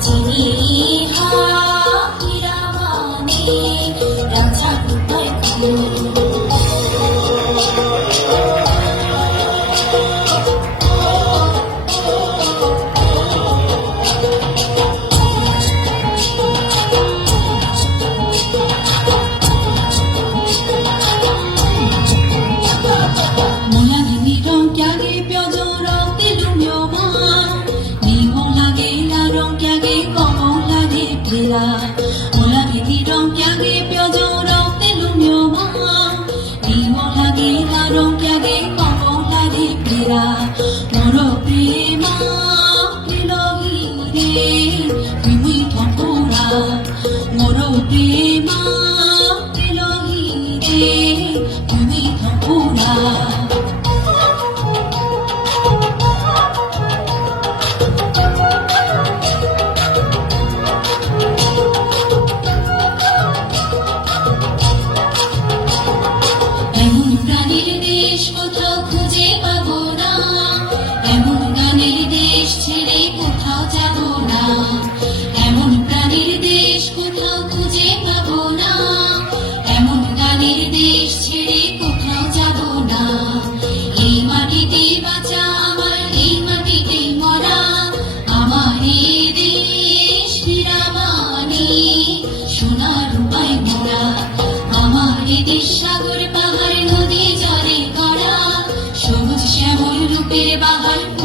金。ကိုလာဒီဒီတော့ပြန်ပြီး সোনার উপায় মোড়া আমার দেশ সাগর পাহাড় নদী জলে করা সবুজ শ্যামল রূপের বাহার